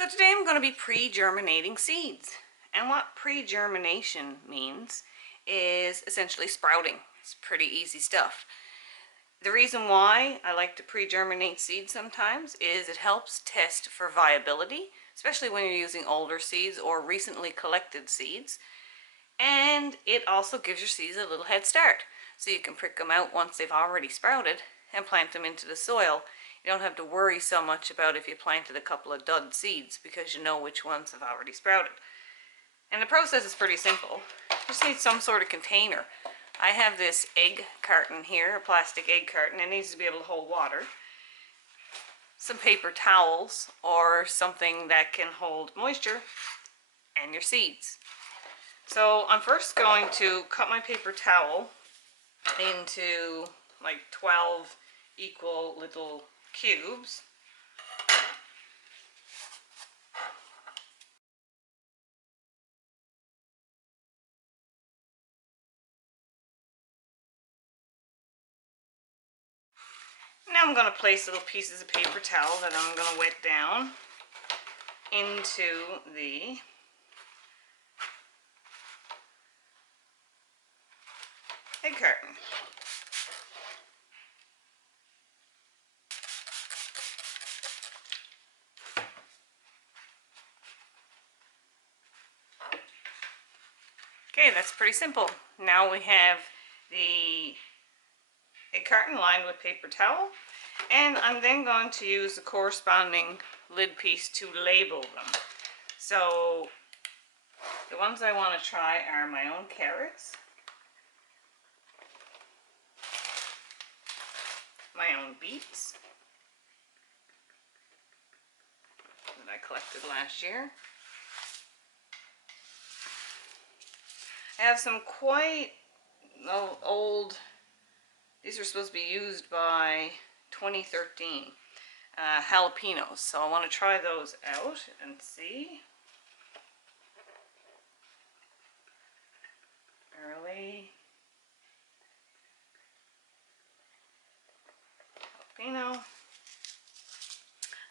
So today I'm going to be pre-germinating seeds. And what pre-germination means is essentially sprouting. It's pretty easy stuff. The reason why I like to pre-germinate seeds sometimes is it helps test for viability, especially when you're using older seeds or recently collected seeds. And it also gives your seeds a little head start. So you can prick them out once they've already sprouted and plant them into the soil. You don't have to worry so much about if you planted a couple of dud seeds because you know which ones have already sprouted. And the process is pretty simple. You just need some sort of container. I have this egg carton here, a plastic egg carton. It needs to be able to hold water. Some paper towels or something that can hold moisture and your seeds. So I'm first going to cut my paper towel into like 12 equal little cubes. Now I'm going to place little pieces of paper towel that I'm going to wet down into the egg carton. Okay, that's pretty simple. Now we have the egg carton lined with paper towel, and I'm then going to use the corresponding lid piece to label them. So the ones I want to try are my own carrots, my own beets that I collected last year. I have some quite old, these are supposed to be used by 2013, jalapenos. So I want to try those out and see. Early jalapeno.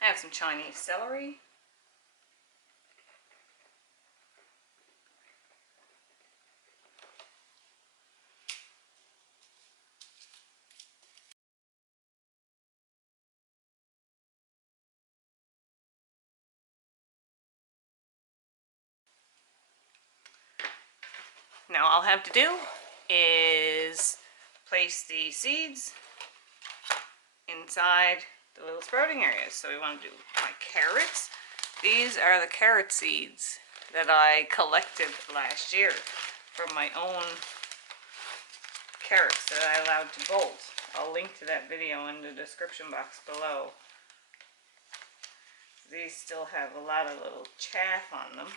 I have some Chinese celery. Now all I have to do is place the seeds inside the little sprouting areas. So we want to do my carrots. These are the carrot seeds that I collected last year from my own carrots that I allowed to bolt. I'll link to that video in the description box below. These still have a lot of little chaff on them.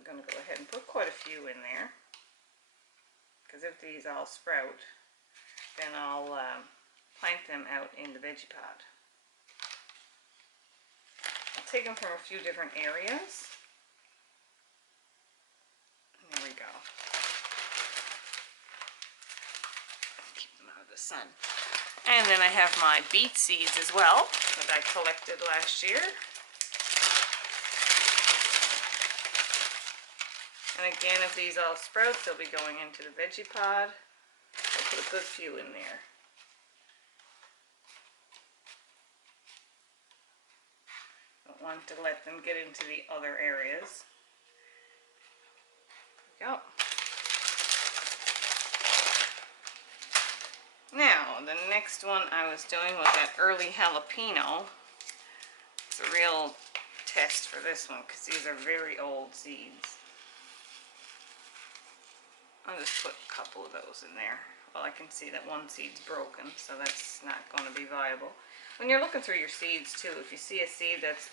I'm going to go ahead and put quite a few in there, because if these all sprout, then I'll plant them out in the veggie pot. I'll take them from a few different areas. There we go. Keep them out of the sun. And then I have my beet seeds as well that I collected last year. And again, if these all sprout, they'll be going into the veggie pod. I'll put a good few in there. Don't want to let them get into the other areas. There we go. Now, the next one I was doing was that early jalapeno. It's a real test for this one because these are very old seeds. I'll just put a couple of those in there. Well, I can see that one seed's broken, so that's not going to be viable. When you're looking through your seeds too, if you see a seed that's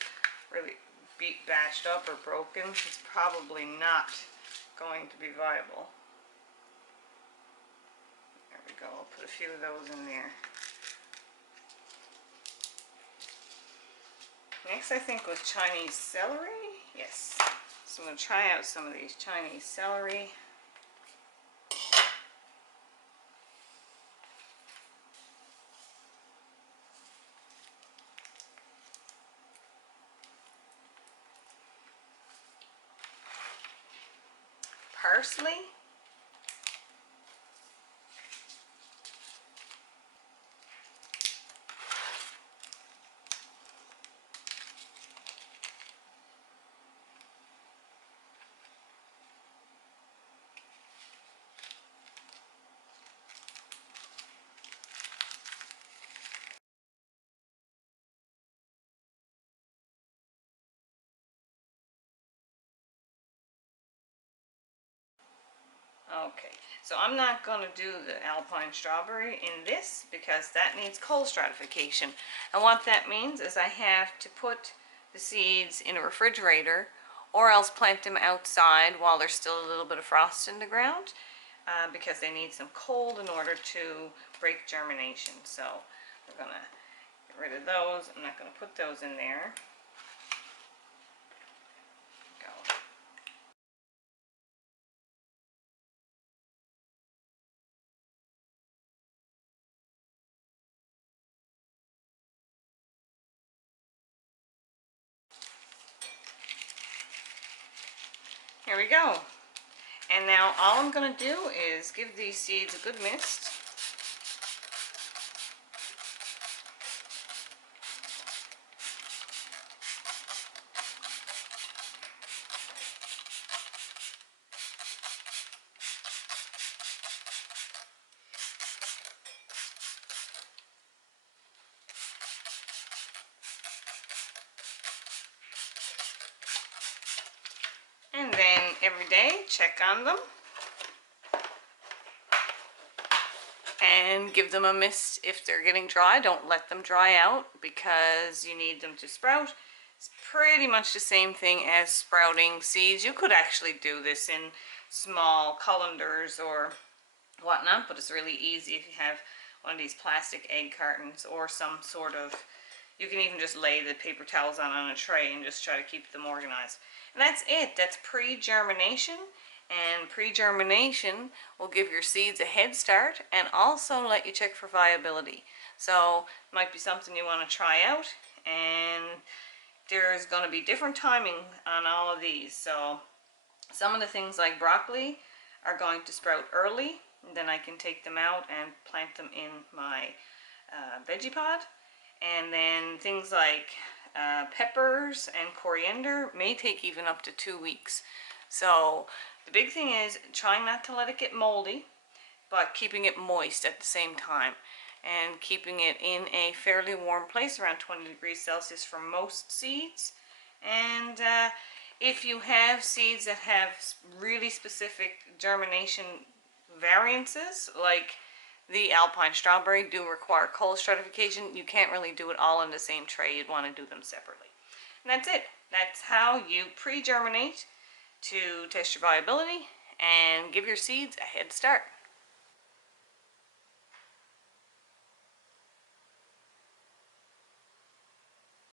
really bashed up or broken, it's probably not going to be viable. There we go. I'll put a few of those in there. Next, I think, was Chinese celery. Yes. So I'm going to try out some of these Chinese celery. parsley. Okay, so I'm not going to do the alpine strawberry in this because that needs cold stratification. And what that means is I have to put the seeds in a refrigerator or else plant them outside while there's still a little bit of frost in the ground because they need some cold in order to break germination. So we're going to get rid of those. I'm not going to put those in there. Go. Here we go. And now all I'm going to do is give these seeds a good mist. And then every day check on them and give them a mist if they're getting dry. Don't let them dry out because you need them to sprout. It's pretty much the same thing as sprouting seeds. You could actually do this in small colanders or whatnot, but it's really easy if you have one of these plastic egg cartons or some sort of, you can even just lay the paper towels on a tray and just try to keep them organized. And that's it. That's pre-germination. And pre-germination will give your seeds a head start and also let you check for viability. So it might be something you want to try out, and there's going to be different timing on all of these. So some of the things like broccoli are going to sprout early, and then I can take them out and plant them in my veggie pod. And then things like peppers and coriander may take even up to 2 weeks. So the big thing is trying not to let it get moldy, but keeping it moist at the same time and keeping it in a fairly warm place around 20 degrees Celsius for most seeds. And if you have seeds that have really specific germination variances, like the alpine strawberry do require cold stratification, you can't really do it all in the same tray. You'd want to do them separately. And that's it. That's how you pre-germinate to test your viability and give your seeds a head start.